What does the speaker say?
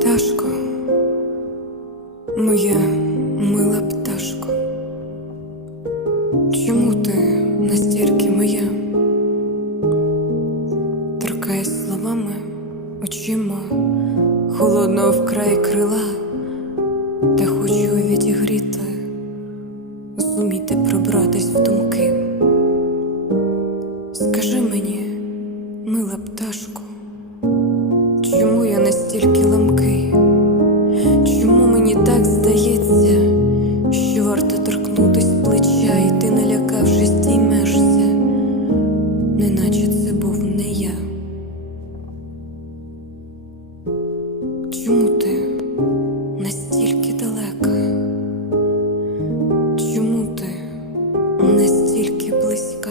Пташко, моя мила пташко, чому ти настільки моя? Торкаюсь словами, очима, холодного вкрай крила, та хочу відігріти, зуміти пробратись в думки. Скажи мені, мила пташко, мені так здається, що варто торкнутись плеча, і ти, налякавшись, діймешся, неначе це був не я. Чому ти настільки далека? Чому ти настільки близька?